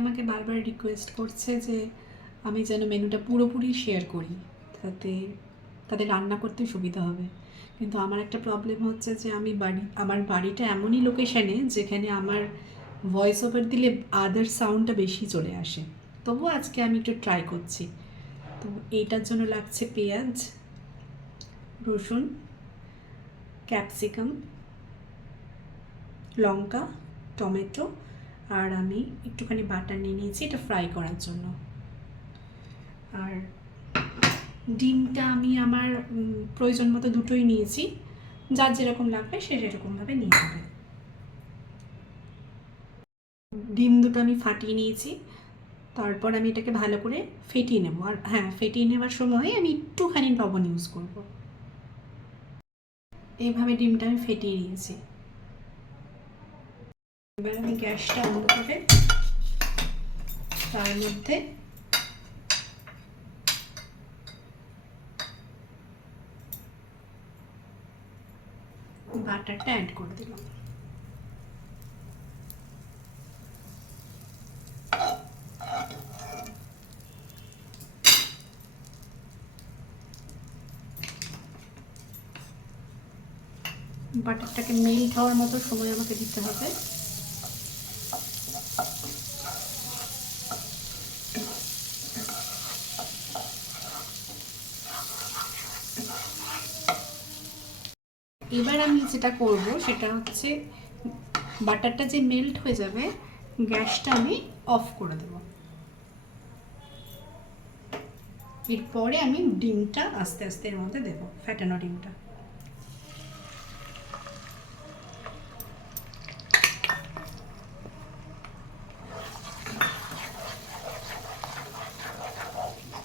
আমাকে বারবার রিকোয়েস্ট করছে যে আমি যেন মেনুটা পুরোপুরি শেয়ার করি, তাতে তাদের রান্না করতে সুবিধা হবে। কিন্তু আমার একটা প্রবলেম হচ্ছে যে আমার বাড়িটা এমনই লোকেশানে যেখানে আমার ভয়েস ওভার দিলে আদার সাউন্ডটা বেশি চলে আসে। তবুও আজকে আমি একটু ট্রাই করছি। তো এইটার জন্য লাগছে পেঁয়াজ, রসুন, ক্যাপসিকাম, লঙ্কা, টমেটো, আর আমি একটুখানি বাটার নিয়ে নিয়েছি এটা ফ্রাই করার জন্য। আর ডিমটা আমি আমার প্রয়োজন মতো দুটোই নিয়েছি, যার যেরকম লাগবে সে সেরকমভাবে নিয়ে নেবে। ডিম দুটো আমি ফাটিয়ে নিয়েছি, তারপর আমি এটাকে ভালো করে ফেটিয়ে নেব। আর হ্যাঁ, ফেটিয়ে নেওয়ার সময় আমি একটুখানি লবণ ইউজ করব। এইভাবে ডিমটা আমি ফেটিয়ে নিয়েছি। এবার আমি গ্যাসটা অন করে তার মধ্যে বাটারটা অ্যাড করে দিলাম। বাটারটাকে মেল্ট হওয়ার মতো সময় আমাকে দিতে হবে। এবার আমি যেটা করব সেটা হচ্ছে বাটারটা যে মেল্ট হয়ে যাবে, গ্যাসটা আমি অফ করে দেব। এরপরে আমি ডিমটা আস্তে আস্তে এর মধ্যে দেবো, ফ্যাটানো ডিমটা।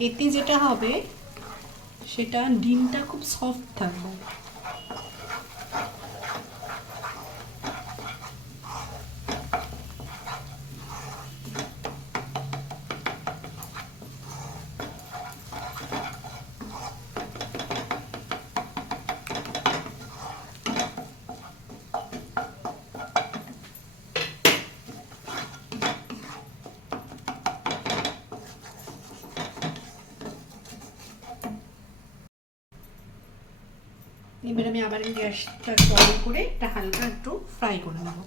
এতে যেটা হবে সেটা ডিমটা খুব সফট থাকবে। এবার আমি আবার গ্যাসটা অন করে এটা হালকা একটু ফ্রাই করে নেব।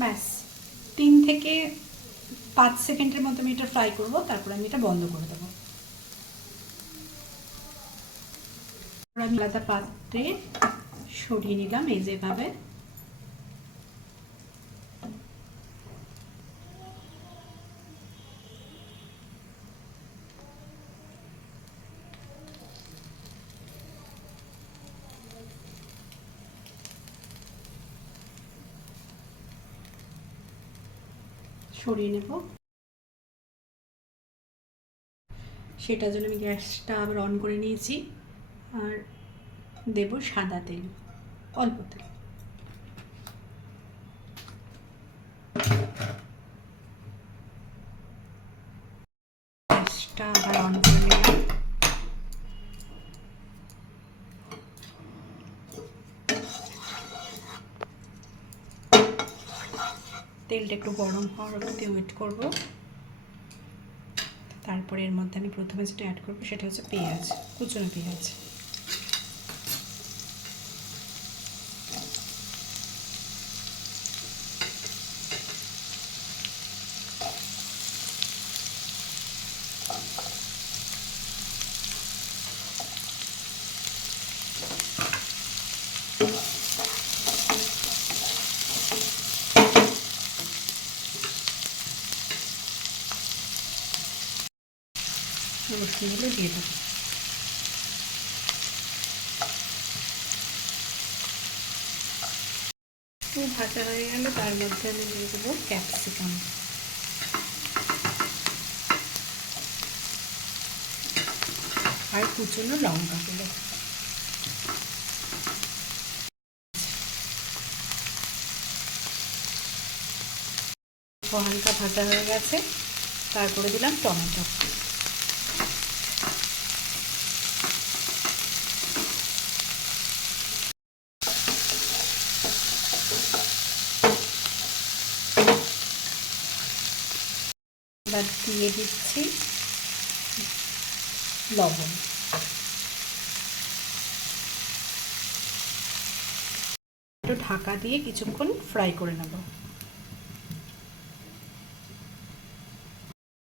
ব্যাস 3 থেকে 5 সেকেন্ডের মতো আমি এটা ফ্রাই করব, তারপর আমি এটা বন্ধ করে দেবো। আমি আলাদা পাত্রে সরিয়ে নিলাম এই যেভাবে। সরিয়ে নেব। সেটার জন্য আমি গ্যাসটা আবার অন করে নিয়েছি আর দেব সাদা তেল, অল্প তেল। গ্যাসটা আবার অন করে নিলাম। তেলটা একটু গরম হওয়ার অবধি ওয়েট করব। তারপরে এর মধ্যে আমি প্রথমে যেটা অ্যাড করবো সেটা হচ্ছে পেঁয়াজ, কুচনো পেঁয়াজ। রসুনগুলো দিয়ে দেবো। একটু ভাজা হয়ে গেল, তার মধ্যে আমি দিয়ে দেবো ক্যাপসিকাম। আর কুচনো লঙ্কাগুলো। হালকা ভাজা হয়ে গেছে, তারপরে দিলাম টমেটো। এবার দিয়ে দিচ্ছি লবণ। একটু ঢাকা দিয়ে কিছুক্ষণ ফ্রাই করে নেব।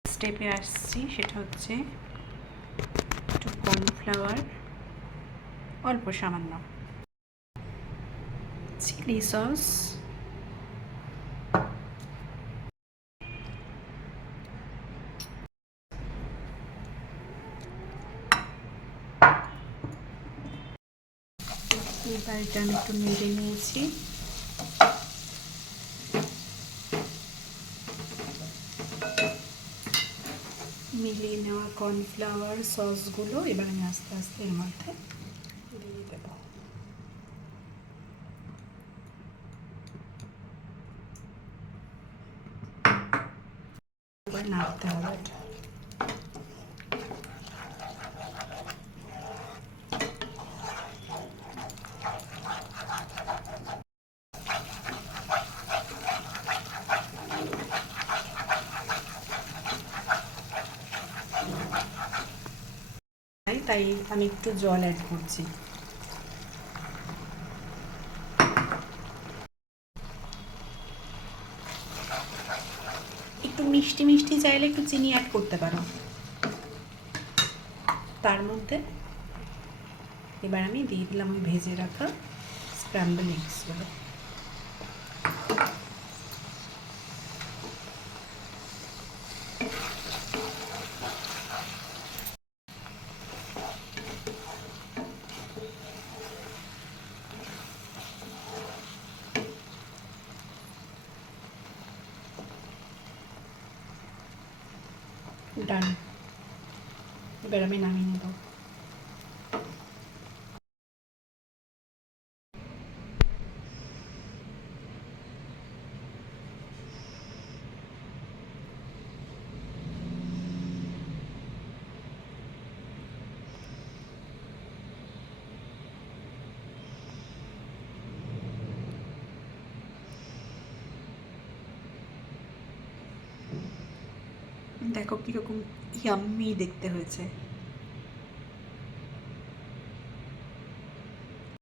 স্টেপে আসছি, সেটা হচ্ছে একটু কর্নফ্লাওয়ার, অল্প সামান্য চিলি সস, এবার এটা আমি একটু নেড়ে নিয়েছি। মিলিয়ে নেওয়া কর্নফ্লাওয়ার সসগুলো এবার আমি আস্তে আস্তে এর মধ্যে দিয়ে দেব। এবার নাড়তে হবে এটা। তাই আমি একটু জল অ্যাড করছি। একটু মিষ্টি মিষ্টি চাইলে একটু চিনি অ্যাড করতে পারো তার মধ্যে। এবার আমি দিয়ে দিলাম ওই ভেজে রাখা স্ক্র্যাম্বল এগসগুলো। ডান। এবার আমি নামিয়ে নেব। দেখো কীরকম ইয়াম্মি দেখতে হয়েছে।